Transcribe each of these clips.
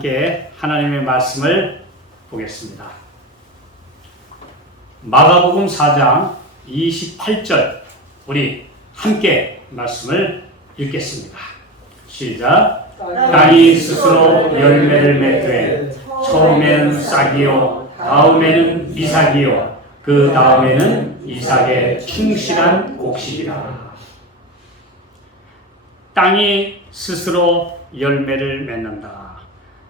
함께 하나님의 말씀을 보겠습니다. 마가복음 4장 28절 우리 함께 말씀을 읽겠습니다. 시작. 땅이 스스로 열매를 맺되 처음에는 싹이요 다음에는 이삭이요 그 다음에는 이삭의 충실한 곡식이라. 땅이 스스로 열매를 맺는다.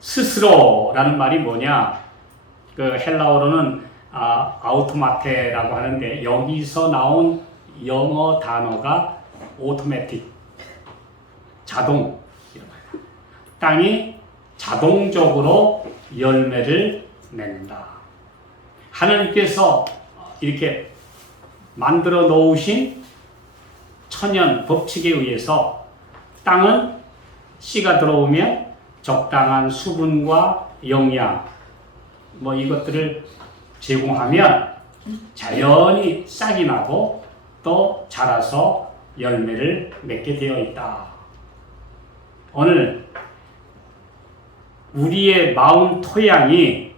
스스로라는 말이 뭐냐? 그 헬라어로는 아우토마테라고 하는데 여기서 나온 영어 단어가 오토매틱, 자동. 땅이 자동적으로 열매를 맺는다. 하나님께서 이렇게 만들어 놓으신 천연 법칙에 의해서 땅은 씨가 들어오면 적당한 수분과 영양 이것들을 제공하면 자연히 싹이 나고 또 자라서 열매를 맺게 되어 있다. 오늘 우리의 마음 토양이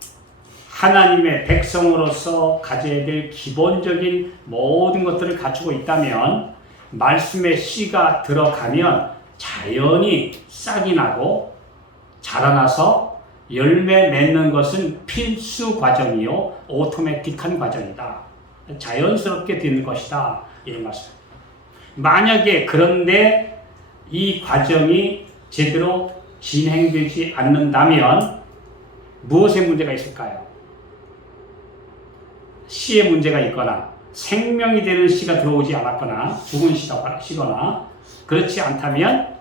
하나님의 백성으로서 가져야 될 기본적인 모든 것들을 갖추고 있다면 말씀의 씨가 들어가면 자연히 싹이 나고 자라나서 열매 맺는 것은 필수 과정이요 오토매틱한 과정이다. 자연스럽게 되는 것이다. 이런 말씀. 만약에 그런데 이 과정이 제대로 진행되지 않는다면 무엇에 문제가 있을까요? 씨에 문제가 있거나 생명이 되는 씨가 들어오지 않았거나 죽은 씨거나 그렇지 않다면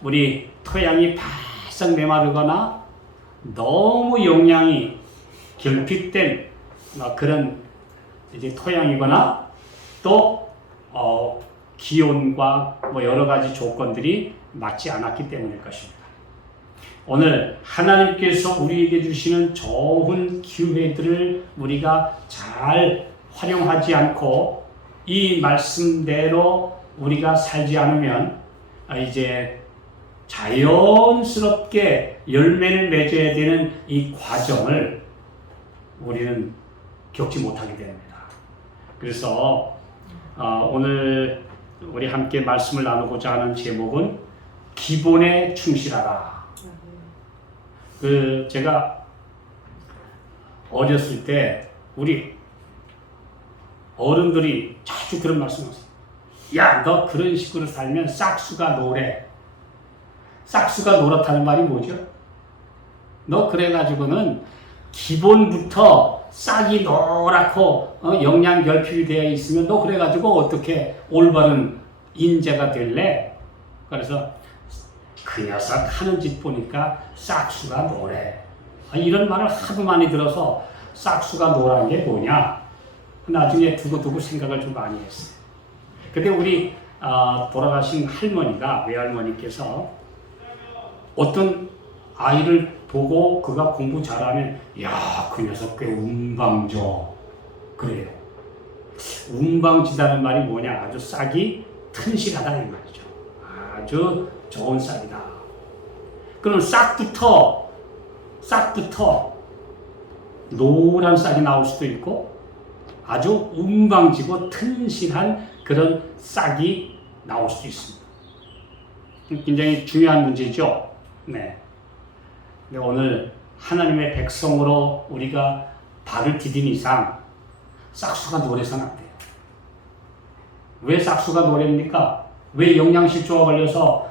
우리 토양이 바싹 메마르거나 너무 영양이 결핍된 그런 이제 토양이거나 또 기온과 여러 가지 조건들이 맞지 않았기 때문일 것입니다. 오늘 하나님께서 우리에게 주시는 좋은 기회들을 우리가 잘 활용하지 않고 이 말씀대로 우리가 살지 않으면 이제 자연스럽게 열매를 맺어야 되는 이 과정을 우리는 겪지 못하게 됩니다. 그래서 오늘 우리 함께 말씀을 나누고자 하는 제목은 기본에 충실하라. 제가 어렸을 때 우리 어른들이 자주 그런 말씀하세요. 야, 너 그런 식으로 살면 싹수가 노래. 싹수가 노랗다는 말이 뭐죠? 너 그래가지고는 기본부터 싹이 노랗고 영양 결핍이 되어 있으면 너 그래가지고 어떻게 올바른 인재가 될래? 그래서 그 녀석 하는 짓 보니까 싹수가 노래. 이런 말을 하도 많이 들어서 싹수가 노란 게 뭐냐? 나중에 두고 생각을 좀 많이 했어요. 근데 우리 돌아가신 할머니가, 외할머니께서 어떤 아이를 보고 그가 공부 잘하면 야, 그 녀석 꽤 운방져. 그래요. 운방지다는 말이 뭐냐? 아주 싹이 튼실하다 이 말이죠. 아주 좋은 싹이다. 그럼 싹부터 노란 싹이 나올 수도 있고 아주 운방지고 튼실한 그런 싹이 나올 수도 있습니다. 굉장히 중요한 문제죠. 네. 근데 오늘 하나님의 백성으로 우리가 발을 디딘 이상 싹수가 노래서는 안 돼요. 왜 싹수가 노래입니까? 왜 영양실조가 걸려서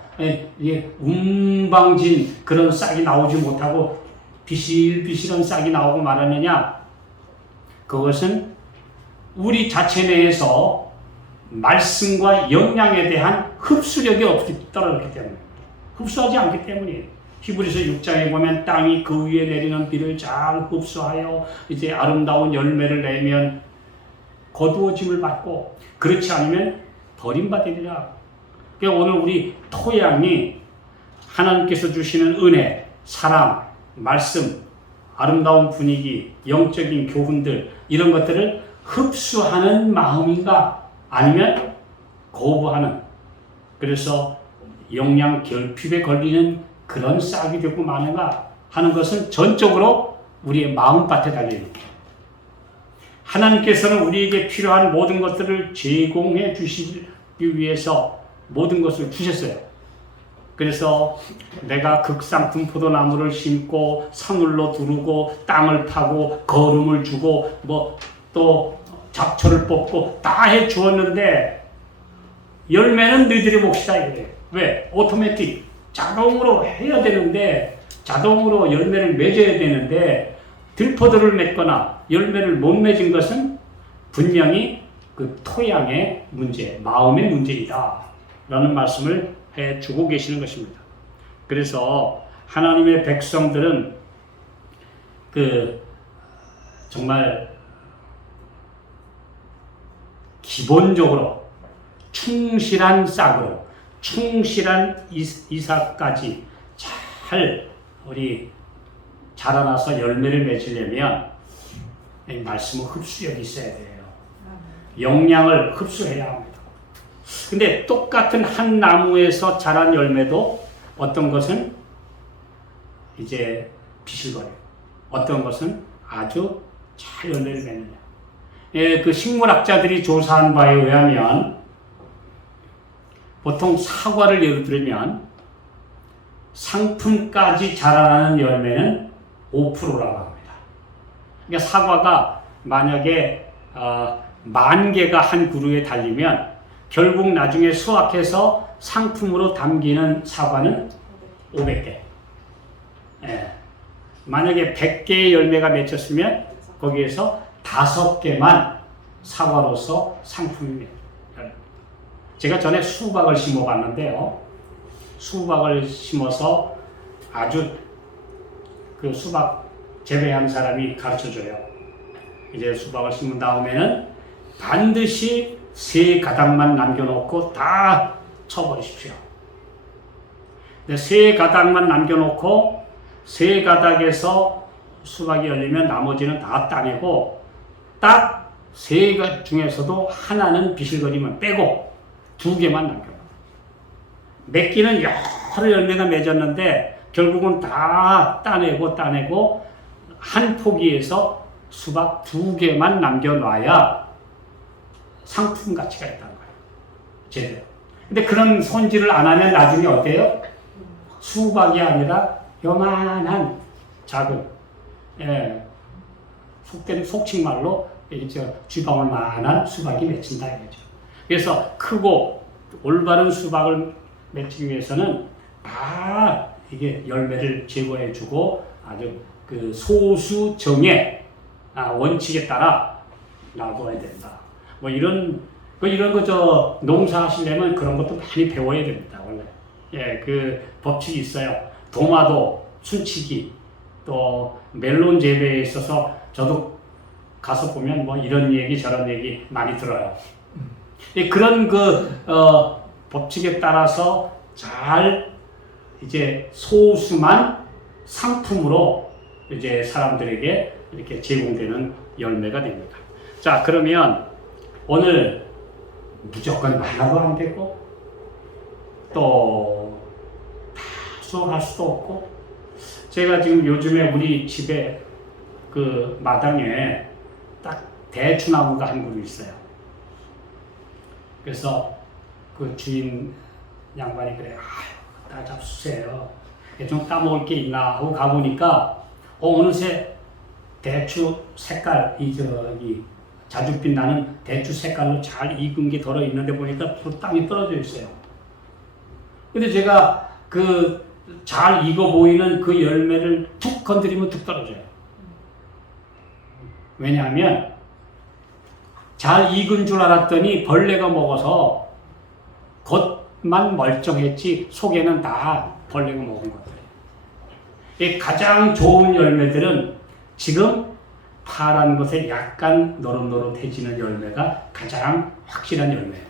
운방진 그런 싹이 나오지 못하고 비실비실한 싹이 나오고 말하느냐? 그것은 우리 자체 내에서 말씀과 영양에 대한 흡수력이 떨어졌기 때문입니다. 흡수하지 않기 때문이에요. 히브리서 6장에 보면 땅이 그 위에 내리는 비를 잘 흡수하여 이제 아름다운 열매를 내면 거두어짐을 받고 그렇지 않으면 버림받으리라. 그러니까 오늘 우리 토양이 하나님께서 주시는 은혜, 사랑, 말씀, 아름다운 분위기, 영적인 교훈들 이런 것들을 흡수하는 마음인가 아니면 거부하는, 그래서 영양 결핍에 걸리는 그런 싹이 되고 마는가, 하는 것은 전적으로 우리의 마음밭에 달려있는 거예요. 하나님께서는 우리에게 필요한 모든 것들을 제공해 주시기 위해서 모든 것을 주셨어요. 그래서 내가 극상품 포도나무를 심고 사물로 두르고 땅을 파고 거름을 주고 또 잡초를 뽑고 다 해 주었는데 열매는 너희들이 몫이다 이거예요. 왜? 오토매틱 자동으로 해야 되는데 자동으로 열매를 맺어야 되는데 들포도를 맺거나 열매를 못 맺은 것은 분명히 그 토양의 문제, 마음의 문제이다 라는 말씀을 해주고 계시는 것입니다. 그래서 하나님의 백성들은 정말 기본적으로 충실한 싹으로 충실한 이삭까지 잘 우리 자라나서 열매를 맺으려면 이 말씀은 흡수력이 있어야 돼요. 영양을 흡수해야 합니다. 근데 똑같은 한 나무에서 자란 열매도 어떤 것은 이제 비실거려요. 어떤 것은 아주 잘 열매를 맺느냐. 그 식물학자들이 조사한 바에 의하면 보통 사과를 예를 들면 상품까지 자라나는 열매는 5%라고 합니다. 그러니까 사과가 만약에 10,000개가 한 그루에 달리면 결국 나중에 수확해서 상품으로 담기는 사과는 500개. 예. 만약에 100개의 열매가 맺혔으면 거기에서 5개만 사과로서 상품이 제가 전에 수박을 심어봤는데요. 수박을 심어서 아주 그 수박 재배하는 사람이 가르쳐줘요. 이제 수박을 심은 다음에는 반드시 3가닥만 남겨놓고 다 쳐버리십시오. 3가닥만 남겨놓고 3가닥에서 수박이 열리면 나머지는 다 따내고 딱 3가닥 중에서도 하나는 비실거리면 빼고 2개만 남겨요. 맺기는 여러 열매가 맺었는데 결국은 다 따내고 한 포기에서 수박 2개만 남겨놔야 상품 가치가 있다는 거예요. 제대로. 근데 그런 손질을 안 하면 나중에 어때요? 수박이 아니라 요만한 작은, 속칭말로 쥐방울만한 수박이 맺힌다 이거죠. 그래서 크고 올바른 수박을 맺기 위해서는 이게 열매를 제거해주고 아주 그 소수정의 원칙에 따라 놔둬야 된다. 이런 거 농사 하시려면 그런 것도 많이 배워야 됩니다, 원래. 그 법칙이 있어요. 도마도, 순치기, 또 멜론 재배에 있어서 저도 가서 보면 이런 얘기 저런 얘기 많이 들어요. 그런 법칙에 따라서 잘 이제 소수만 상품으로 이제 사람들에게 이렇게 제공되는 열매가 됩니다. 자, 그러면 오늘 무조건 많아도 안 되고 또 다 수확할 수도 없고 제가 지금 요즘에 우리 집에 그 마당에 딱 대추나무가 한 그루 있어요. 그래서 그 주인 양반이 그래요. 다 잡수세요. 좀 따먹을 게 있나 하고 가보니까 어느새 대추 색깔 자줏빛 나는 대추 색깔로 잘 익은 게 들어 있는데 보니까 땅이 떨어져 있어요. 근데 제가 그 잘 익어 보이는 그 열매를 툭 건드리면 툭 떨어져요. 왜냐하면 잘 익은 줄 알았더니 벌레가 먹어서 겉만 멀쩡했지 속에는 다 벌레가 먹은 것들이에요. 가장 좋은 열매들은 지금 파란 것에 약간 노릇노릇해지는 열매가 가장 확실한 열매입니다.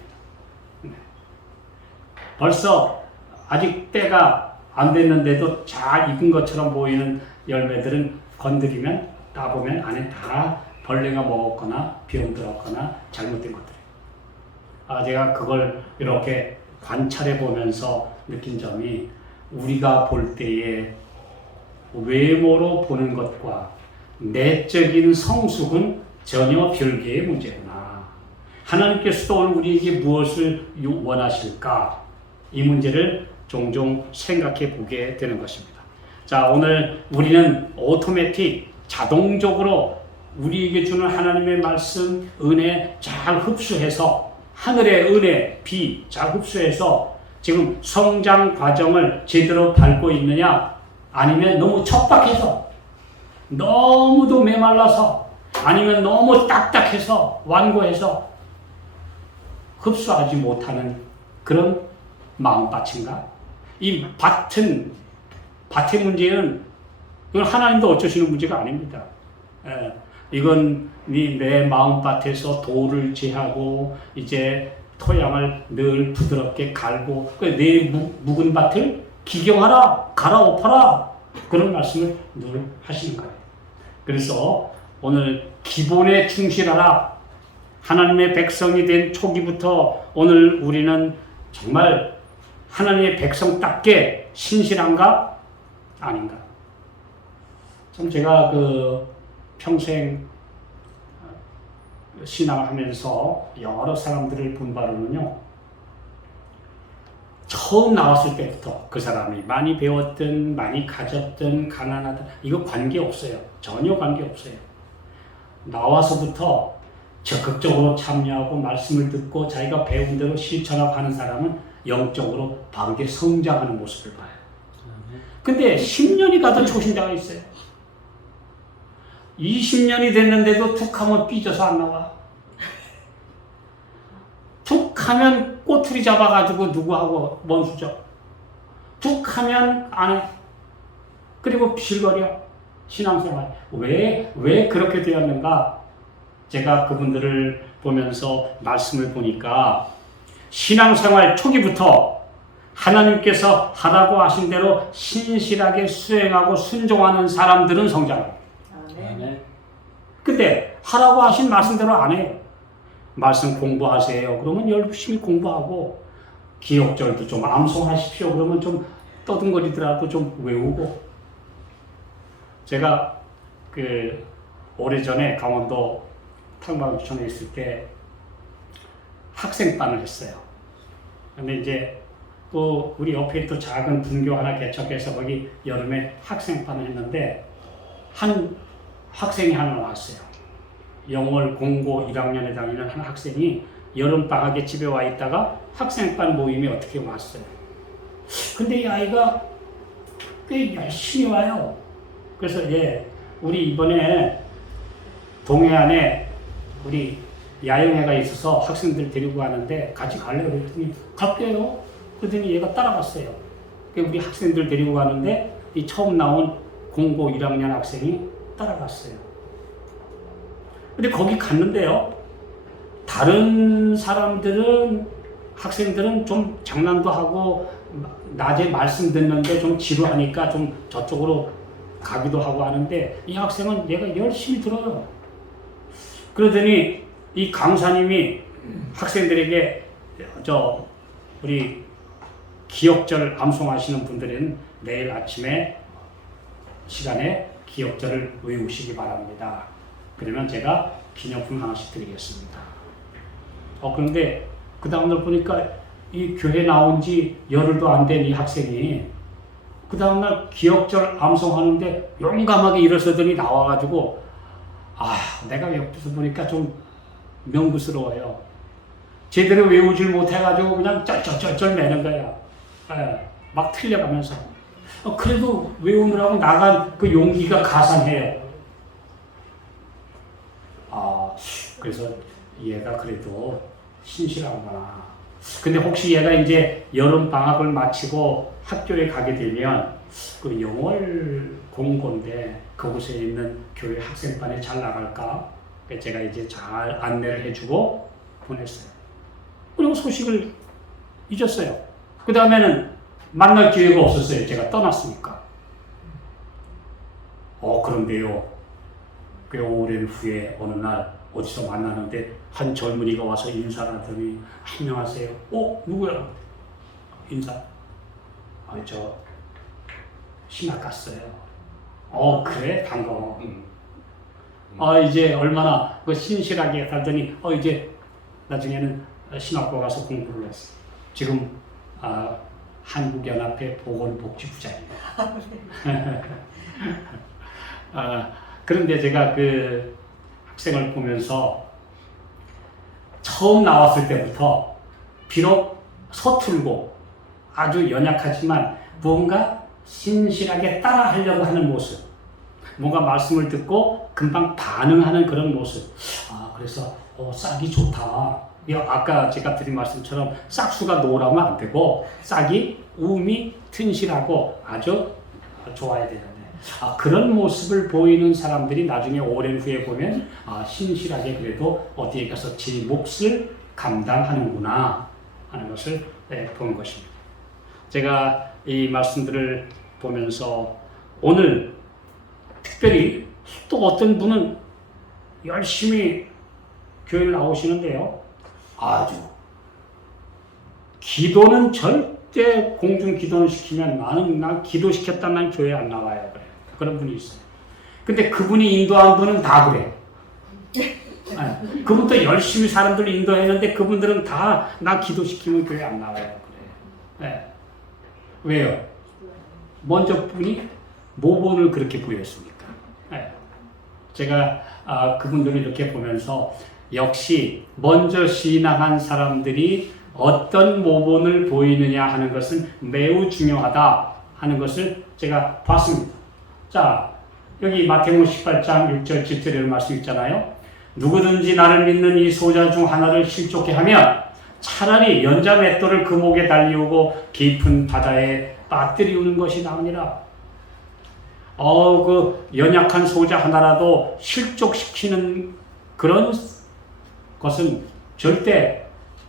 벌써 아직 때가 안 됐는데도 잘 익은 것처럼 보이는 열매들은 건드리면 따보면 안에 다 벌레가 먹었거나 병들었거나 잘못된 것들이에요. 제가 그걸 이렇게 관찰해 보면서 느낀 점이 우리가 볼 때에 외모로 보는 것과 내적인 성숙은 전혀 별개의 문제구나. 하나님께서도 오늘 우리에게 무엇을 원하실까? 이 문제를 종종 생각해 보게 되는 것입니다. 자, 오늘 우리는 오토매틱, 자동적으로 우리에게 주는 하나님의 말씀, 은혜 잘 흡수해서, 하늘의 은혜, 비 잘 흡수해서 지금 성장 과정을 제대로 밟고 있느냐? 아니면 너무 척박해서, 너무도 메말라서, 아니면 너무 딱딱해서, 완고해서 흡수하지 못하는 그런 마음밭인가? 이 밭의 문제는 이건 하나님도 어쩌시는 문제가 아닙니다. 이건 내 마음밭에서 돌을 제하고 이제 토양을 늘 부드럽게 갈고 내 묵은 밭을 기경하라, 갈아엎어라, 그런 말씀을 늘 하시는 거예요. 그래서 오늘 기본에 충실하라. 하나님의 백성이 된 초기부터 오늘 우리는 정말 하나님의 백성답게 신실한가? 아닌가? 참 제가 평생 신앙하면서 여러 사람들을 본 바로는요, 처음 나왔을 때부터 그 사람이 많이 배웠든 많이 가졌든 가난하든 이거 관계없어요. 전혀 관계없어요. 나와서부터 적극적으로 참여하고 말씀을 듣고 자기가 배운 대로 실천하고 하는 사람은 영적으로 바르게 성장하는 모습을 봐요. 근데 10년이 가도 초신자가 있어요. 20년이 됐는데도 툭 하면 삐져서 안 나와. 툭 하면 꼬투리 잡아가지고 누구하고 원수죠. 툭 하면 안 해. 그리고 빌거려. 신앙생활. 왜 그렇게 되었는가? 제가 그분들을 보면서 말씀을 보니까 신앙생활 초기부터 하나님께서 하라고 하신 대로 신실하게 수행하고 순종하는 사람들은 성장합니다. 근데 하라고 하신 말씀대로 안 해요. 말씀 공부하세요. 그러면 열심히 공부하고, 기억절도 좀 암송하십시오. 그러면 좀 떠듬거리더라도 좀 외우고. 제가 오래전에 강원도 탕마루천에 있을 때 학생반을 했어요. 근데 이제 또 우리 옆에 또 작은 분교 하나 개척해서 거기 여름에 학생반을 했는데 한 학생이 하나 나왔어요. 영월 공고 1학년에 다니는 한 학생이 여름방학에 집에 와 있다가 학생반 모임에 어떻게 왔어요. 근데 이 아이가 꽤 열심히 와요. 그래서 우리 이번에 동해안에 우리 야영회가 있어서 학생들 데리고 가는데 같이 갈래요? 그랬더니 갈게요. 그랬더니 얘가 따라갔어요. 우리 학생들 데리고 가는데 이 처음 나온 공고 1학년 학생이 따라갔어요. 근데 거기 갔는데요, 다른 사람들은, 학생들은 좀 장난도 하고 낮에 말씀 듣는데 좀 지루하니까 좀 저쪽으로 가기도 하고 하는데 이 학생은 얘가 열심히 들어요. 그러더니 이 강사님이 학생들에게 우리 기억절 암송하시는 분들은 내일 아침에 시간에 기억절을 외우시기 바랍니다. 그러면 제가 기념품 하나씩 드리겠습니다. 그런데 그 다음날 보니까 이 교회 나온 지 열흘도 안 된 이 학생이 그 다음날 기억절 암송하는데 용감하게 일어서더니 나와가지고, 내가 옆에서 보니까 좀 명구스러워요. 제대로 외우질 못해가지고 그냥 쩔쩔쩔쩔 매는 거야. 막 틀려가면서. 그래도 외우느라고 나간 그 용기가 가상해요. 그래서 얘가 그래도 신실하구나. 근데 혹시 얘가 이제 여름 방학을 마치고 학교에 가게 되면 그 영월 공고인데 그곳에 있는 교회 학생반에 잘 나갈까? 제가 이제 잘 안내를 해주고 보냈어요. 그리고 소식을 잊었어요. 그 다음에는 만날 기회가 없었어요. 제가 떠났으니까. 그런데요, 꽤 오랜 후에 어느 날 어디서 만나는데 한 젊은이가 와서 인사를 하더니, 안녕하세요. 누구야? 인사. 저 신학 갔어요. 그래? 반가워. 이제 얼마나 그 신실하게 살더니, 이제 나중에는 신학과 가서 공부를 했어. 지금, 한국연합회 보건복지부장입니다. 그런데 제가 그 학생을 보면서 처음 나왔을 때부터 비록 서툴고 아주 연약하지만 뭔가 신실하게 따라하려고 하는 모습, 뭔가 말씀을 듣고 금방 반응하는 그런 모습. 그래서 싹이 좋다. 아까 제가 드린 말씀처럼 싹수가 노라면 안 되고 싹이 우미 튼실하고 아주 좋아야 되는데 그런 모습을 보이는 사람들이 나중에 오랜 후에 보면 신실하게 그래도 어디에 가서 제 몫을 감당하는구나 하는 것을 본 것입니다. 제가 이 말씀들을 보면서 오늘 특별히 또 어떤 분은 열심히 교회를 나오시는데요. 아주 기도는 절대 공중 기도는 시키면 난 기도시켰다 난 교회 안 나와요. 그래. 그런 분이 있어요. 근데 그분이 인도한 분은 다 그래. 그분도 열심히 사람들 인도했는데 그분들은 다 나 기도시키면 교회 안 나와요. 그래. 네. 왜요? 먼저 분이 모본을 그렇게 보였으니까. 네. 제가 그분들을 이렇게 보면서 역시 먼저 신앙한 사람들이 어떤 모본을 보이느냐 하는 것은 매우 중요하다 하는 것을 제가 봤습니다. 자, 여기 마태복음 18장 6절 7절의 말씀 있잖아요. 누구든지 나를 믿는 이 소자 중 하나를 실족해 하면 차라리 연자 맷돌을 그 목에 달리우고 깊은 바다에 빠뜨리우는 것이 나으니라. 그 연약한 소자 하나라도 실족시키는 그런 것은 절대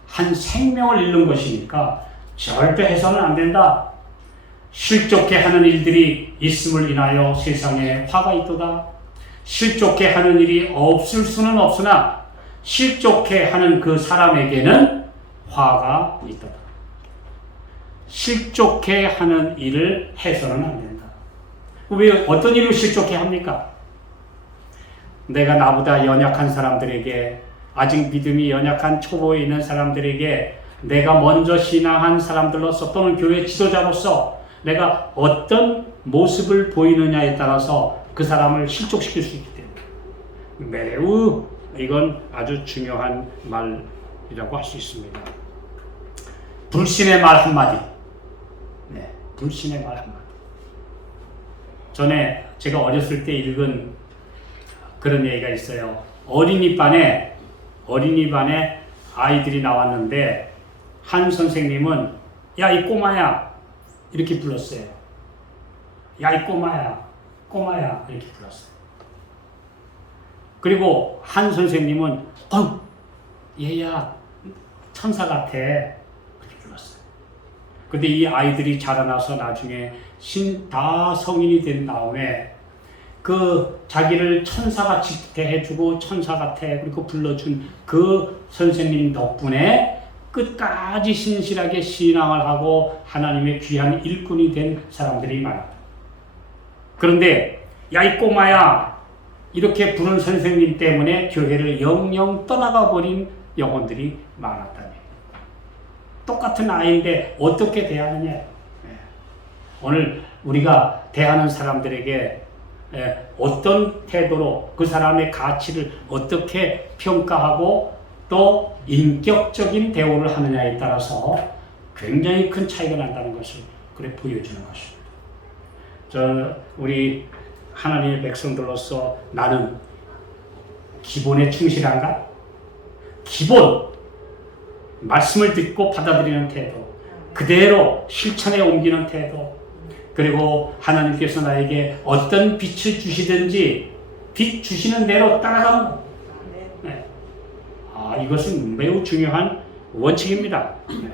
한 생명을 잃는 것이니까 절대 해서는 안 된다. 실족해 하는 일들이 있음을 인하여 세상에 화가 있도다. 실족해 하는 일이 없을 수는 없으나 실족해 하는 그 사람에게는 화가 있도다. 실족해 하는 일을 해서는 안 된다. 왜 어떤 일을 실족해 합니까? 내가 나보다 연약한 사람들에게 아직 믿음이 연약한 초보에 있는 사람들에게 내가 먼저 신앙한 사람들로서 또는 교회 지도자로서 내가 어떤 모습을 보이느냐에 따라서 그 사람을 실족시킬 수 있기 때문에 매우 이건 아주 중요한 말이라고 할 수 있습니다. 불신의 말 한마디. 네, 불신의 말 한마디. 전에 제가 어렸을 때 읽은 그런 얘기가 있어요. 어린이반에 아이들이 나왔는데 한 선생님은 야, 이 꼬마야 이렇게 불렀어요. 야, 이 꼬마야 이렇게 불렀어요. 그리고 한 선생님은 얘야 천사 같아 이렇게 불렀어요. 근데 이 아이들이 자라나서 나중에 다 성인이 된 다음에 그 자기를 천사같이 대해주고 천사 같아 그리고 불러준 그 선생님 덕분에 끝까지 신실하게 신앙을 하고 하나님의 귀한 일꾼이 된 사람들이 많았다. 그런데 야, 이 꼬마야 이렇게 부른 선생님 때문에 교회를 영영 떠나가 버린 영혼들이 많았다니. 똑같은 아이인데 어떻게 대하느냐. 오늘 우리가 대하는 사람들에게 어떤 태도로 그 사람의 가치를 어떻게 평가하고 또 인격적인 대우를 하느냐에 따라서 굉장히 큰 차이가 난다는 것을 그래 보여주는 것입니다. 우리 하나님의 백성들로서 나는 기본에 충실한가? 기본 말씀을 듣고 받아들이는 태도, 그대로 실천에 옮기는 태도, 그리고 하나님께서 나에게 어떤 빛을 주시든지 빛 주시는 대로 따라가는 것. 네. 이것은 매우 중요한 원칙입니다. 네.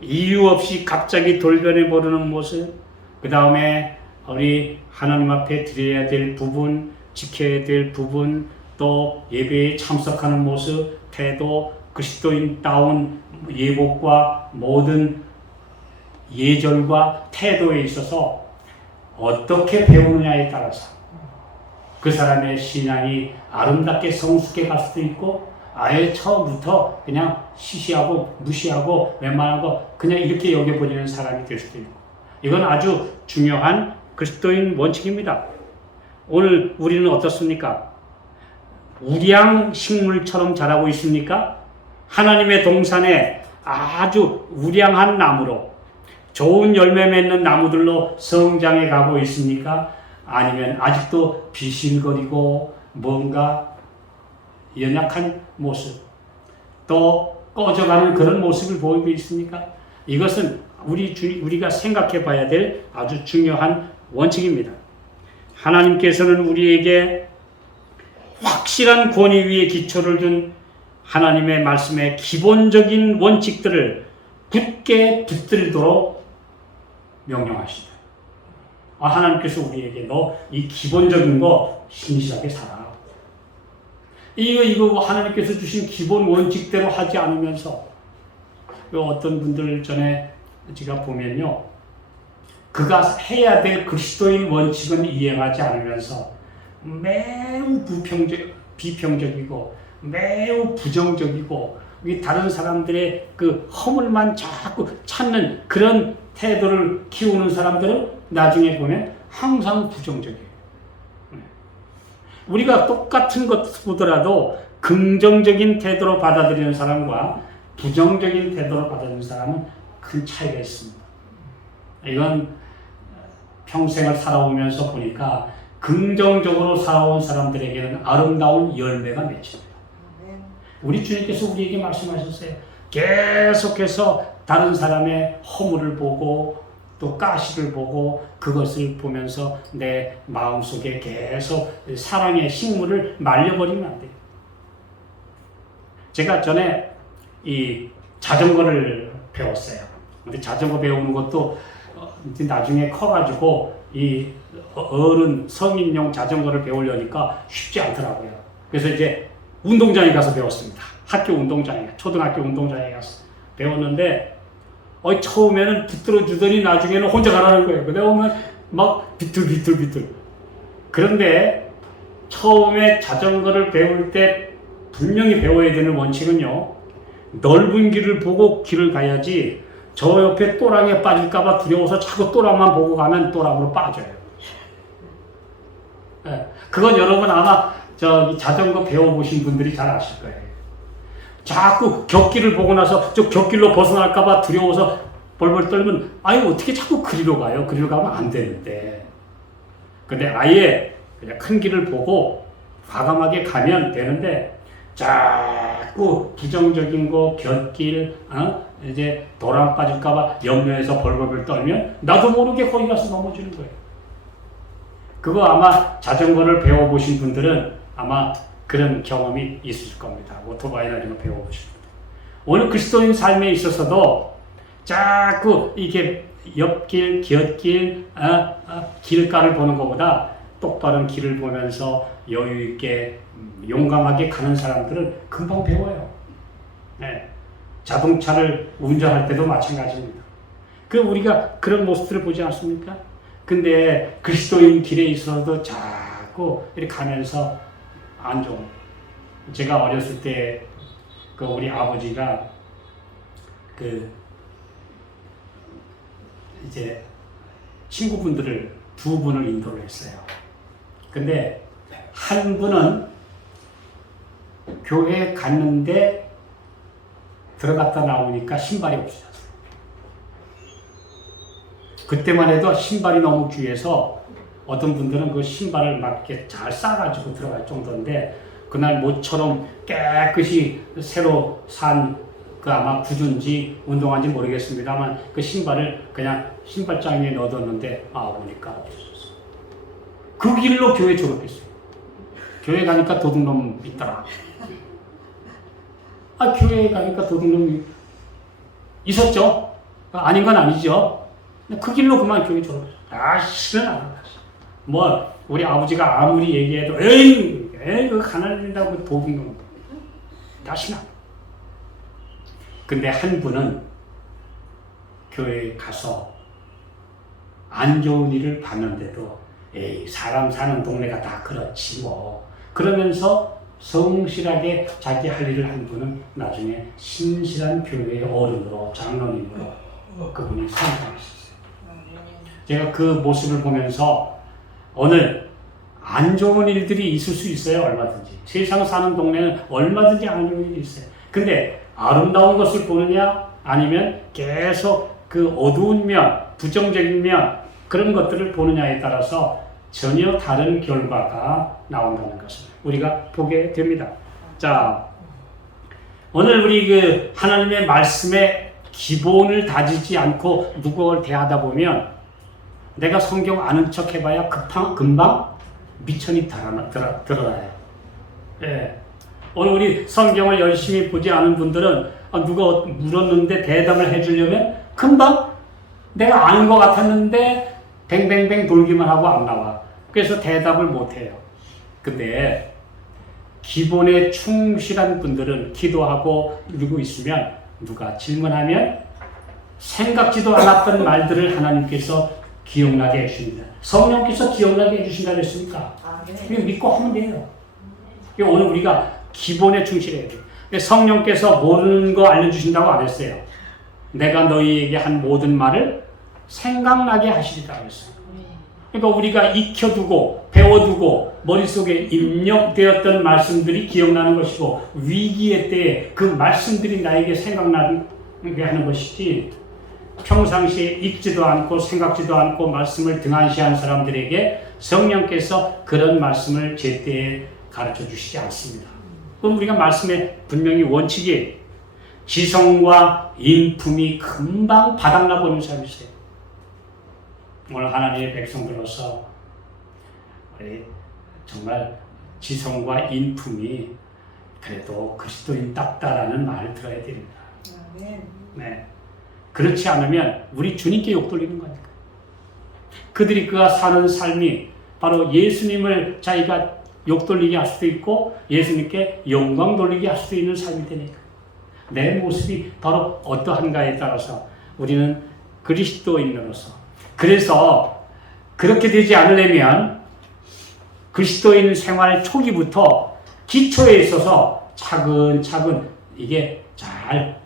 이유 없이 갑자기 돌변해 버리는 모습, 그 다음에 우리 하나님 앞에 드려야 될 부분, 지켜야 될 부분, 또 예배에 참석하는 모습, 태도, 그리스도인다운 예복과 모든 예절과 태도에 있어서 어떻게 배우느냐에 따라서 그 사람의 신앙이 아름답게 성숙해 갈 수도 있고 아예 처음부터 그냥 시시하고 무시하고 웬만한 거 그냥 이렇게 여겨버리는 사람이 될 수도 있고 이건 아주 중요한 그리스도인 원칙입니다. 오늘 우리는 어떻습니까? 우량 식물처럼 자라고 있습니까? 하나님의 동산에 아주 우량한 나무로 좋은 열매 맺는 나무들로 성장해 가고 있습니까? 아니면 아직도 비실거리고 뭔가 연약한 모습 또 꺼져가는 그런 모습을 보이고 있습니까? 이것은 우리가 생각해 봐야 될 아주 중요한 원칙입니다. 하나님께서는 우리에게 확실한 권위 위에 기초를 둔 하나님의 말씀의 기본적인 원칙들을 굳게 붙들도록 명령하신다. 하나님께서 우리에게 너 이 기본적인 거 신실하게 살아. 이거 하나님께서 주신 기본 원칙대로 하지 않으면서 어떤 분들 전에 제가 보면요. 그가 해야 될 그리스도인 원칙은 이행하지 않으면서 매우 비평적이고 매우 부정적이고 다른 사람들의 그 허물만 자꾸 찾는 그런 태도를 키우는 사람들은 나중에 보면 항상 부정적이에요. 우리가 똑같은 것 보더라도 긍정적인 태도로 받아들이는 사람과 부정적인 태도로 받아들이는 사람은 큰 차이가 있습니다. 이건 평생을 살아오면서 보니까 긍정적으로 살아온 사람들에게는 아름다운 열매가 맺힙니다. 우리 주님께서 우리에게 말씀하셨어요. 계속해서 다른 사람의 허물을 보고 또 가시를 보고 그것을 보면서 내 마음속에 계속 사랑의 식물을 말려버리면 안 돼요. 제가 전에 이 자전거를 배웠어요. 근데 자전거 배우는 것도 나중에 커가지고 이 어른 성인용 자전거를 배우려니까 쉽지 않더라고요. 그래서 이제 운동장에 가서 배웠습니다. 학교 운동장에, 초등학교 운동장에 가서 배웠는데 처음에는 붙들어 주더니 나중에는 혼자 가라는 거예요. 그러다 보면 막 비틀비틀. 그런데 처음에 자전거를 배울 때 분명히 배워야 되는 원칙은요. 넓은 길을 보고 길을 가야지 저 옆에 또랑에 빠질까봐 두려워서 자꾸 또랑만 보고 가면 또랑으로 빠져요. 네, 그건 여러분 아마 자전거 배워보신 분들이 잘 아실 거예요. 자꾸 곁길을 보고 나서 저 곁길로 벗어날까봐 두려워서 벌벌 떨면 어떻게 자꾸 그리로 가요? 그리로 가면 안 되는데. 근데 아예 그냥 큰 길을 보고 과감하게 가면 되는데 자꾸 부정적인 거 곁길 이제 도랑 빠질까봐 염려해서 벌벌 떨면 나도 모르게 거기 가서 넘어지는 거예요. 그거 아마 자전거를 배워보신 분들은 아마 그런 경험이 있을 겁니다. 오토바이나 이런 거 배워보시면. 오늘 그리스도인 삶에 있어서도 자꾸 이게 옆길, 곁길, 길가를 보는 것보다 똑바른 길을 보면서 여유 있게 용감하게 가는 사람들은 금방 배워요. 네. 자동차를 운전할 때도 마찬가지입니다. 우리가 그런 모습들을 보지 않습니까? 근데 그리스도인 길에 있어서도 자꾸 이렇게 가면서 안 좋은. 제가 어렸을 때 우리 아버지가 이제 친구분들을 두 분을 인도를 했어요. 근데 한 분은 교회에 갔는데 들어갔다 나오니까 신발이 없어졌어요. 그때만 해도 신발이 너무 귀해서 어떤 분들은 그 신발을 막 이렇게 잘 싸가지고 들어갈 정도인데 그날 모처럼 깨끗이 새로 산 아마 구두인지 운동화인지 모르겠습니다만 그 신발을 그냥 신발장에 넣어뒀는데 보니까 없어졌어. 그 길로 교회 졸업했어요. 교회 가니까 도둑놈 있더라. 교회에 가니까 도둑놈이 있었죠. 아닌 건 아니죠. 그 길로 그만 교회 졸업했어요. 싫은 않아. 우리 아버지가 아무리 얘기해도 에이 그거 가난해진다고 도둑놈 다시나. 근데 한 분은 교회에 가서 안 좋은 일을 봤는데도 에이 사람 사는 동네가 다 그렇지 뭐 그러면서 성실하게 자기 할 일을 한 분은 나중에 신실한 교회의 어른으로 장로님으로 그분이 성장하셨어요. 제가 그 모습을 보면서 오늘 안 좋은 일들이 있을 수 있어요. 얼마든지 세상 사는 동네는 얼마든지 안 좋은 일이 있어요. 근데 아름다운 것을 보느냐 아니면 계속 그 어두운 면 부정적인 면 그런 것들을 보느냐에 따라서 전혀 다른 결과가 나온다는 것을 우리가 보게 됩니다. 자, 오늘 우리 그 하나님의 말씀의 기본을 다지지 않고 누구를 대하다 보면 내가 성경 아는 척 해봐야 금방 미천이 드러나요. 예. 오늘 우리 성경을 열심히 보지 않은 분들은 누가 물었는데 대답을 해주려면 금방 내가 아는 것 같았는데 뱅뱅뱅 돌기만 하고 안 나와. 그래서 대답을 못해요. 근데 기본에 충실한 분들은 기도하고 누구 있으면 누가 질문하면 생각지도 않았던 말들을 하나님께서 기억나게 해주십니다. 성령께서 기억나게 해주신다 그랬으니까 그냥 믿고 하면 돼요. 오늘 우리가 기본에 충실해야 돼요. 성령께서 모르는 거 알려주신다고 안 했어요. 내가 너희에게 한 모든 말을 생각나게 하시리라 그랬어요. 그러니까 우리가 익혀두고 배워두고 머릿속에 입력되었던 말씀들이 기억나는 것이고 위기의 때에 그 말씀들이 나에게 생각나게 하는 것이지 평상시에 읽지도 않고 생각지도 않고 말씀을 등한시한 사람들에게 성령께서 그런 말씀을 제때에 가르쳐 주시지 않습니다. 그럼 우리가 말씀에 분명히 원칙이 지성과 인품이 금방 바닥나 버리는 사람이 있어요. 오늘 하나님의 백성들로서 정말 지성과 인품이 그래도 그리스도인답다라는 말을 들어야 됩니다. 네. 그렇지 않으면 우리 주님께 욕돌리는 거니까. 그가 사는 삶이 바로 예수님을 자기가 욕돌리게 할 수도 있고 예수님께 영광 돌리게 할 수도 있는 삶이 되니까. 내 모습이 바로 어떠한가에 따라서 우리는 그리스도인으로서 그래서 그렇게 되지 않으려면 그리스도인 생활 초기부터 기초에 있어서 차근차근 이게 잘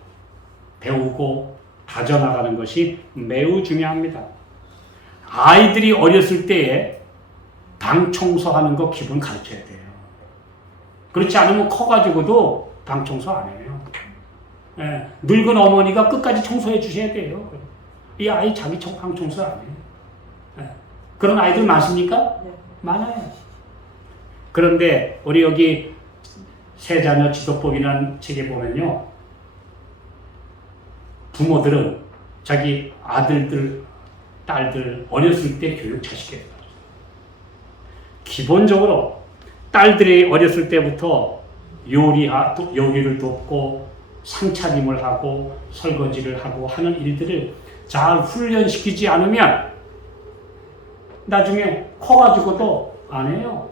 배우고 다져나가는 것이 매우 중요합니다. 아이들이 어렸을 때에 방 청소하는 거 기본 가르쳐야 돼요. 그렇지 않으면 커가지고도 방 청소 안 해요. 예, 늙은 어머니가 끝까지 청소해 주셔야 돼요. 이 아이 자기 방 청소 안 해요. 예, 그런 아이들 많습니까? 네. 많아요. 그런데 우리 여기 세자녀 지도법이라는 책에 보면요. 부모들은 자기 아들들, 딸들 어렸을 때 교육 잘 시켜야 돼요. 기본적으로 딸들이 어렸을 때부터 요리를 돕고 상차림을 하고 설거지를 하고 하는 일들을 잘 훈련시키지 않으면 나중에 커가지고도 안 해요.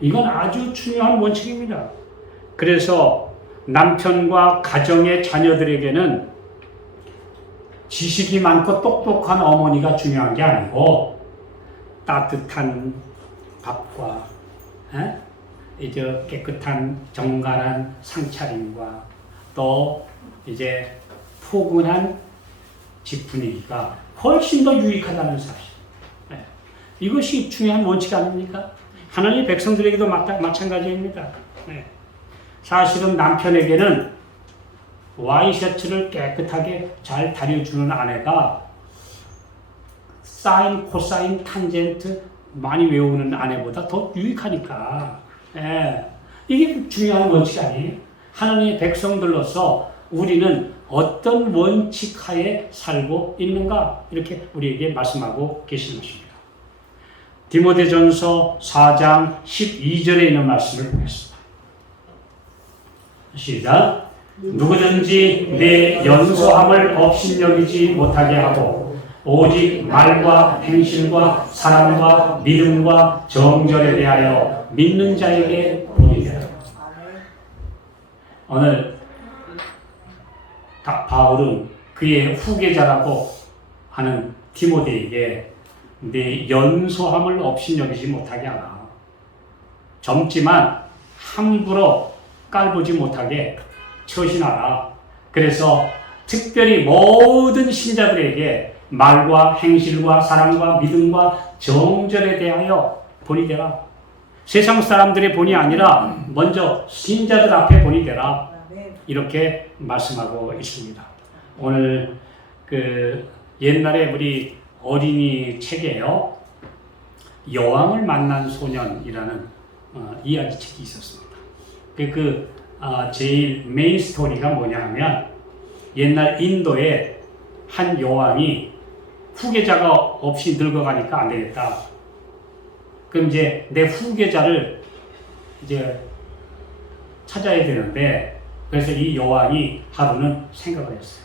이건 아주 중요한 원칙입니다. 그래서 남편과 가정의 자녀들에게는 지식이 많고 똑똑한 어머니가 중요한 게 아니고 따뜻한 밥과 이제 깨끗한 정갈한 상차림과 또 이제 포근한 집 분위기가 훨씬 더 유익하다는 사실. 이것이 중요한 원칙 아닙니까? 하나님의 백성들에게도 마찬가지입니다. 사실은 남편에게는 와이셔츠를 깨끗하게 잘 다려주는 아내가 사인, 코사인, 탄젠트 많이 외우는 아내보다 더 유익하니까. 이게 중요한 원칙 아니에요? 하나님의 백성들로서 우리는 어떤 원칙 하에 살고 있는가? 이렇게 우리에게 말씀하고 계시는 것입니다. 디모데전서 4장 12절에 있는 말씀을 보겠습니다. 시작. 누구든지 내 연소함을 업신여기지 못하게 하고 오직 말과 행실과 사랑과 믿음과 정절에 대하여 믿는 자에게 보이리라. 오늘 바울은 그의 후계자라고 하는 디모데에게 네 연소함을 업신여기지 못하게 하라. 젊지만 함부로 깔보지 못하게 처신하라. 그래서 특별히 모든 신자들에게 말과 행실과 사랑과 믿음과 정절에 대하여 본이 되라. 세상 사람들의 본이 아니라 먼저 신자들 앞에 본이 되라. 이렇게 말씀하고 있습니다. 오늘 옛날에 우리 어린이 책에요. 여왕을 만난 소년이라는 이야기 책이 있었습니다. 제일 메인 스토리가 뭐냐 하면 옛날 인도에 한 여왕이 후계자가 없이 늙어가니까 안 되겠다. 그럼 이제 내 후계자를 이제 찾아야 되는데, 그래서 이 여왕이 하루는 생각을 했어요.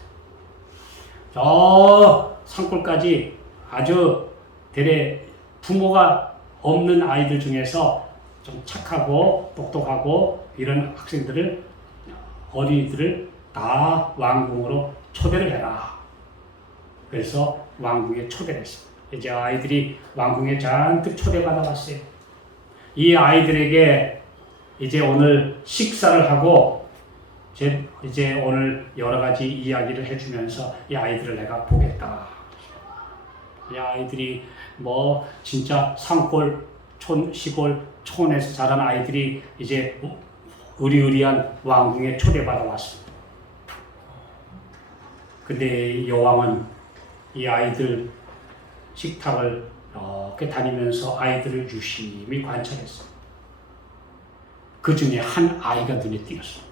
저 산골까지 아주 대래 부모가 없는 아이들 중에서 좀 착하고 똑똑하고 이런 학생들을, 어린이들을 다 왕궁으로 초대를 해라. 그래서 왕궁에 초대를 했습니다. 이제 아이들이 왕궁에 잔뜩 초대받아 왔어요. 이 아이들에게 이제 오늘 식사를 하고 이제 오늘 여러 가지 이야기를 해주면서 이 아이들을 내가 보겠다. 이 아이들이 뭐 진짜 산골, 시골, 촌에서 자란 아이들이 이제 의리의리한 왕궁에 초대받아 왔습니다. 근데 여왕은 이 아이들 식탁을 이렇게 다니면서 아이들을 유심히 관찰했어요. 그 중에 한 아이가 눈에 띄었어요.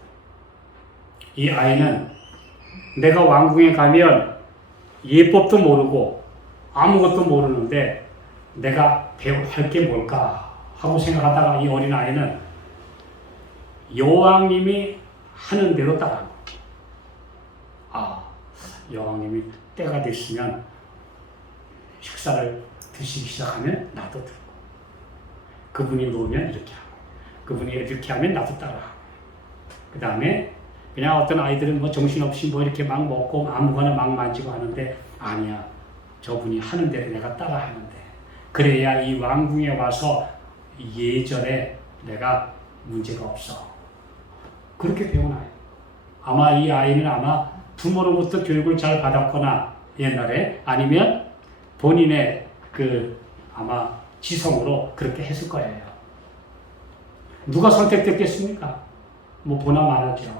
이 아이는 내가 왕궁에 가면 예법도 모르고 아무것도 모르는데 내가 할 게 뭘까 하고 생각하다가 이 어린 아이는 여왕님이 하는 대로 따라한 거예요. 여왕님이 때가 됐으면 식사를 드시기 시작하면 나도 들고, 그분이 놓으면 이렇게 하고, 그분이 이렇게 하면 나도 따라하고, 그 다음에 그냥 어떤 아이들은 뭐 정신없이 뭐 이렇게 막 먹고 아무거나 막 만지고 하는데, 아니야, 저분이 하는 대로 내가 따라하는데, 그래야 이 왕궁에 와서 예절에 내가 문제가 없어. 그렇게 배운 아이. 아마 이 아이는 부모로부터 교육을 잘 받았거나 옛날에, 아니면 본인의 아마 지성으로 그렇게 했을 거예요. 누가 선택됐겠습니까? 뭐 보나 마나죠.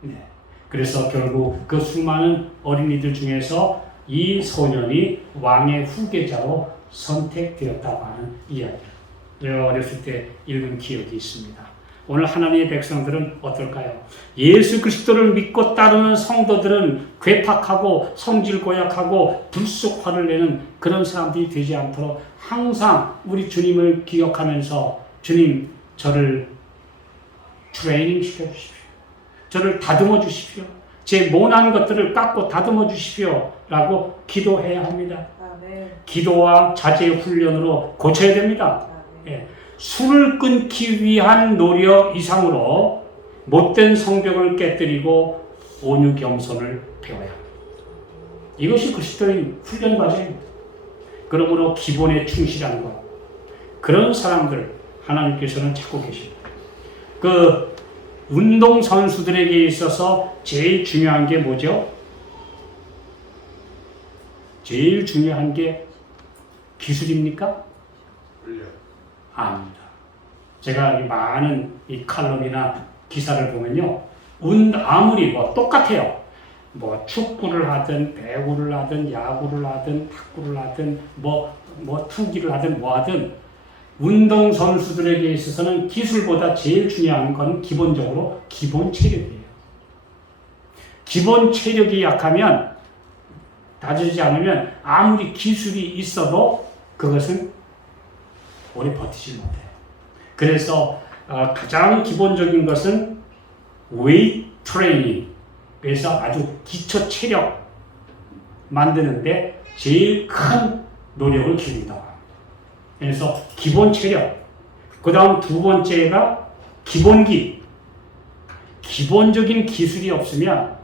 네. 그래서 결국 그 수많은 어린이들 중에서 이 소년이 왕의 후계자로 선택되었다고 하는 이야기를 어렸을 때 읽은 기억이 있습니다. 오늘 하나님의 백성들은 어떨까요? 예수 그리스도를 믿고 따르는 성도들은 괴팍하고 성질 고약하고 불쑥 화를 내는 그런 사람들이 되지 않도록 항상 우리 주님을 기억하면서, 주님, 저를 트레이닝 시켜주십시오. 저를 다듬어 주십시오. 제 모난 것들을 깎고 다듬어 주십시오. 라고 기도해야 합니다. 기도와 자제 훈련으로 고쳐야 됩니다. 예. 술을 끊기 위한 노력 이상으로 못된 성벽을 깨뜨리고 온유 겸손을 배워야 합니다. 이것이 그리스도인 훈련 과정입니다. 그러므로 기본에 충실한 것, 그런 사람들 하나님께서는 찾고 계십니다. 운동 선수들에게 있어서 제일 중요한 게 뭐죠? 제일 중요한 게 기술입니까? 아닙니다. 제가 많은 이 칼럼이나 기사를 보면요, 아무리 똑같아요. 뭐 축구를 하든 배구를 하든 야구를 하든 탁구를 하든 투기를 하든 뭐 하든 운동 선수들에게 있어서는 기술보다 제일 중요한 건 기본적으로 기본 체력이에요. 기본 체력이 약하면, 다지지 않으면 아무리 기술이 있어도 그것은 오래 버티지 못해요. 그래서 가장 기본적인 것은 웨이트 트레이닝, 그래서 아주 기초 체력 만드는데 제일 큰 노력을 기울인다고 합니다. 그래서 기본 체력, 그 다음 두 번째가 기본기. 기본적인 기술이 없으면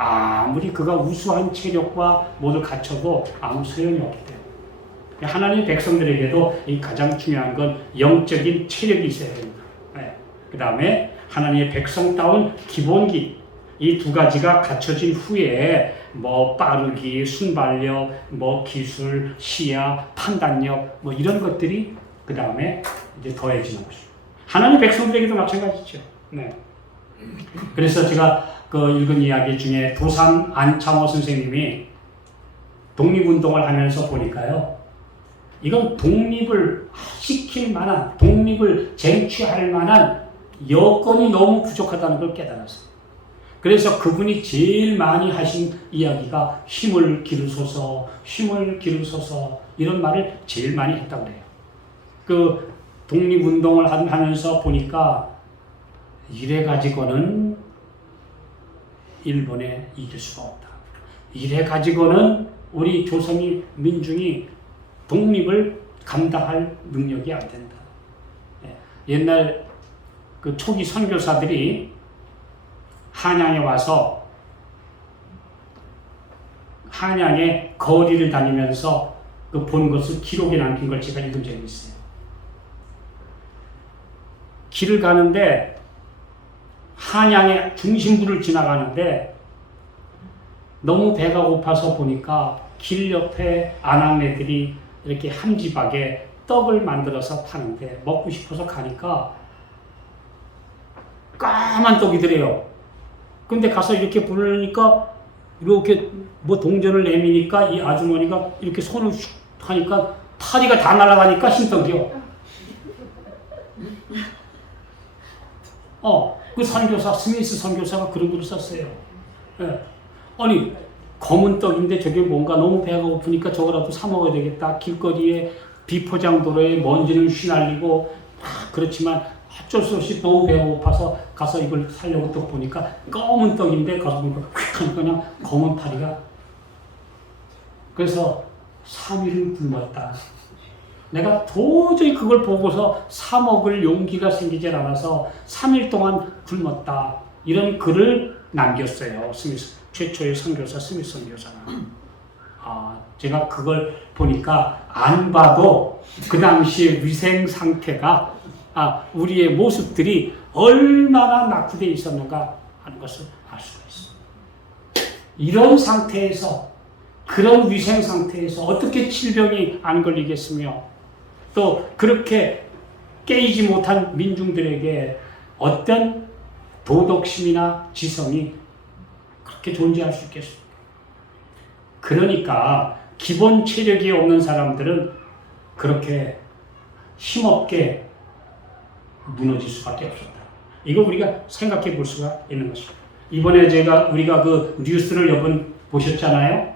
아무리 그가 우수한 체력과 모두 갖춰도 아무 소용이 없기 때문에 하나님의 백성들에게도 이 가장 중요한 건 영적인 체력이 있어야 됩니다. 네. 그 다음에 하나님의 백성다운 기본기 이 두 가지가 갖춰진 후에 뭐 빠르기, 순발력, 뭐 기술, 시야, 판단력 뭐 이런 것들이 그 다음에 이제 더해지는 것이죠. 하나님의 백성들에게도 마찬가지죠. 네. 그래서 제가 그 읽은 이야기 중에 도산 안창호 선생님이 독립운동을 하면서 보니까요. 이건 독립을 시킬 만한, 독립을 쟁취할 만한 여건이 너무 부족하다는 걸 깨달았어요. 그래서 그분이 제일 많이 하신 이야기가 힘을 기르소서, 힘을 기르소서 이런 말을 제일 많이 했다고 그래요. 그 독립운동을 하면서 보니까 이래 가지고는 일본에 이길 수가 없다. 이래 가지고는 우리 조선이 민중이 독립을 감당할 능력이 안 된다. 옛날 그 초기 선교사들이 한양에 와서 한양의 거리를 다니면서 그 본 것을 기록에 남긴 걸 제가 읽은 적이 있어요. 길을 가는데 한양의 중심부를 지나가는데 너무 배가 고파서 보니까 길 옆에 아낙네들이 이렇게 함지박에 떡을 만들어서 파는데 먹고 싶어서 가니까 까만 떡이더래요. 근데 가서 이렇게 부르니까 이렇게 뭐 동전을 내미니까 이 아주머니가 이렇게 손을 슉 하니까 파리가 다 날아가니까 흰떡이요. 그 선교사 스미스 선교사가 그런 글을 썼어요. 예. 아니 검은 떡인데 저게 뭔가 너무 배가 고프니까 저거라도 사 먹어야 되겠다. 길거리에 비포장 도로에 먼지는 휘날리고 그렇지만 어쩔 수 없이 너무 배가 고파서 가서 이걸 사려고 떡 보니까 검은 떡인데 가서 보니까 휙 하니까 그냥 검은 파리가. 그래서 3일을 굶었다. 내가 도저히 그걸 보고서 사 먹을 용기가 생기질 않아서 3일 동안 굶었다. 이런 글을 남겼어요. 스미스 최초의 선교사 스미스 선교사가. 제가 그걸 보니까 안 봐도 그 당시의 위생 상태가 우리의 모습들이 얼마나 낙후되어 있었는가 하는 것을 알 수가 있습니다. 이런 상태에서 그런 위생 상태에서 어떻게 질병이 안 걸리겠으며 또 그렇게 깨이지 못한 민중들에게 어떤 도덕심이나 지성이 그렇게 존재할 수 있겠습니까? 그러니까 기본 체력이 없는 사람들은 그렇게 힘없게 무너질 수밖에 없습니다. 이거 우리가 생각해 볼 수가 있는 것입니다. 이번에 우리가 그 뉴스를 여러분 보셨잖아요.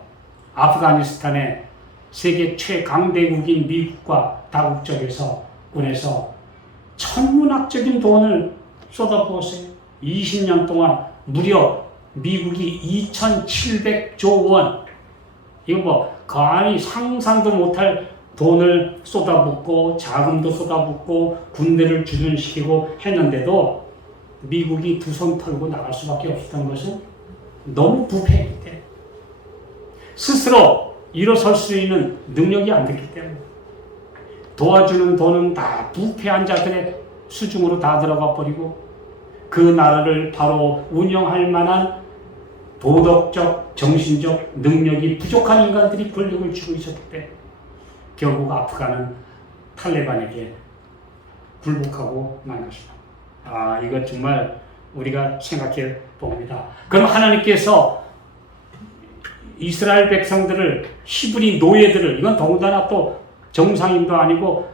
아프가니스탄의 세계 최강대국인 미국과 다국적에서 군에서 천문학적인 돈을 쏟아부었어요. 20년 동안 무려 미국이 2,700조 원, 이거 뭐 감히 상상도 못할 돈을 쏟아붓고 자금도 쏟아붓고 군대를 주둔시키고 했는데도 미국이 두 손 털고 나갈 수밖에 없었던 것은 너무 부패했기 때문에, 스스로 일어설 수 있는 능력이 안 됐기 때문에, 도와주는 돈은 다 부패한 자들의 수중으로 다 들어가 버리고 그 나라를 바로 운영할 만한 도덕적, 정신적 능력이 부족한 인간들이 권력을 쥐고 있었기 때문에 결국 아프간은 탈레반에게 굴복하고 만 것이다. 이거 정말 우리가 생각해 봅니다. 그럼 하나님께서 이스라엘 백성들을, 히브리 노예들을, 이건 더군다나 또 정상인도 아니고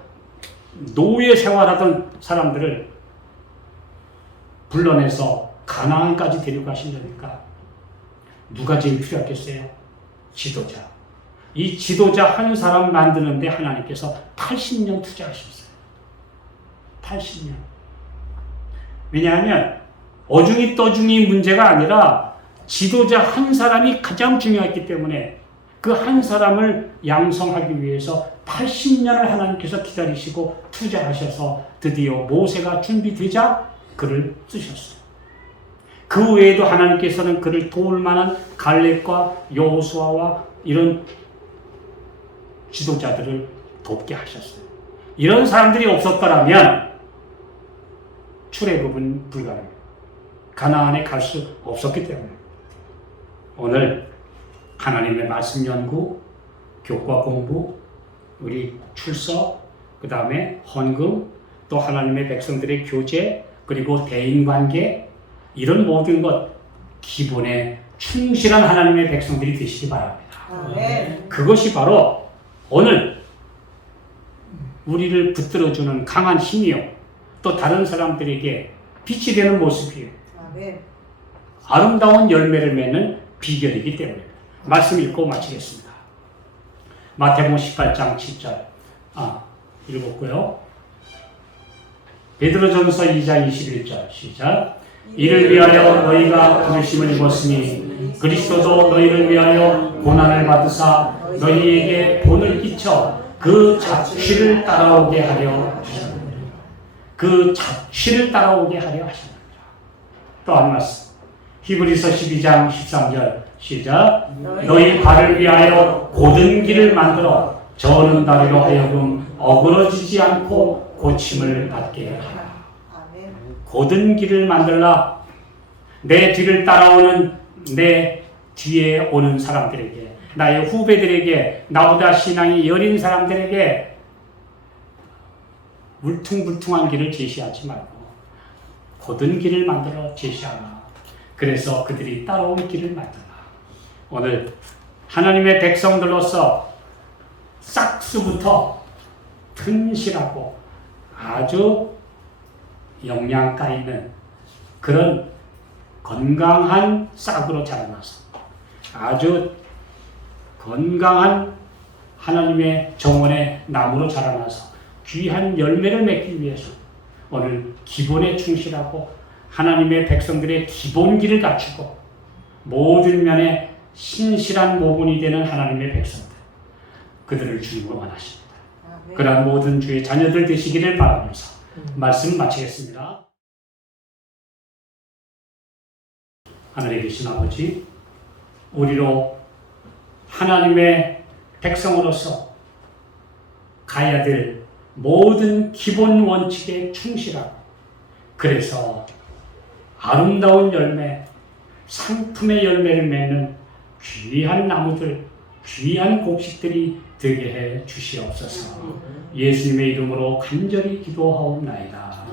노예 생활하던 사람들을 불러내서 가나안까지 데려가신다니까 누가 제일 필요했겠어요? 지도자. 이 지도자 한 사람 만드는데 하나님께서 80년 투자하셨어요. 80년. 왜냐하면 어중이 떠중이 문제가 아니라 지도자 한 사람이 가장 중요했기 때문에 그 한 사람을 양성하기 위해서 80년을 하나님께서 기다리시고 투자하셔서 드디어 모세가 준비되자 글을 쓰셨어요. 그 외에도 하나님께서는 그를 도울 만한 갈렙과 여호수아와 이런 지도자들을 돕게 하셨어요. 이런 사람들이 없었더라면 출애굽은 불가능해요. 가나안에 갈 수 없었기 때문에. 오늘 하나님의 말씀 연구, 교과 공부, 우리 출석, 그 다음에 헌금, 또 하나님의 백성들의 교제, 그리고 대인관계, 이런 모든 것 기본에 충실한 하나님의 백성들이 되시기 바랍니다. 네. 그것이 바로 오늘 우리를 붙들어주는 강한 힘이요, 또 다른 사람들에게 빛이 되는 모습이에요. 네. 아름다운 열매를 맺는 비결이기 때문에. 말씀 읽고 마치겠습니다. 마태복음 18장 7절 읽었고요. 베드로전서 2장 21절 시작. 이를 위하여 너희가 부르심을 입었으니 그리스도도 너희를 위하여 고난을 받으사 너희에게 본을 끼쳐 그 잡취를 따라오게 하려 하셨느니라. 그 잡취를 따라오게 하려 하셨느니라. 또 한 말씀. 히브리서 12장 13절 시작. 너희 발을 위하여 곧은 길을 만들어 저는 다리로 하여금 어그러지지 않고 고침을 받게 하라. 곧은 길을 만들라. 내 뒤를 따라오는, 내 뒤에 오는 사람들에게, 나의 후배들에게, 나보다 신앙이 여린 사람들에게 울퉁불퉁한 길을 제시하지 말고 곧은 길을 만들어 제시하라. 그래서 그들이 따라올 길을 만들라. 오늘 하나님의 백성들로서 싹수부터 튼실하고 아주 영양가 있는 그런 건강한 싹으로 자라나서 아주 건강한 하나님의 정원의 나무로 자라나서 귀한 열매를 맺기 위해서 오늘 기본에 충실하고 하나님의 백성들의 기본기를 갖추고 모든 면에 신실한 모분이 되는 하나님의 백성들, 그들을 주님으로 원하십니다. 그러한 모든 주의 자녀들 되시기를 바라면서 말씀 마치겠습니다. 하늘에 계신 아버지, 우리로 하나님의 백성으로서 가야 될 모든 기본 원칙에 충실하고, 그래서 아름다운 열매, 상품의 열매를 맺는 귀한 나무들, 귀한 곡식들이 되게 해 주시옵소서. 예수님의 이름으로 간절히 기도하옵나이다.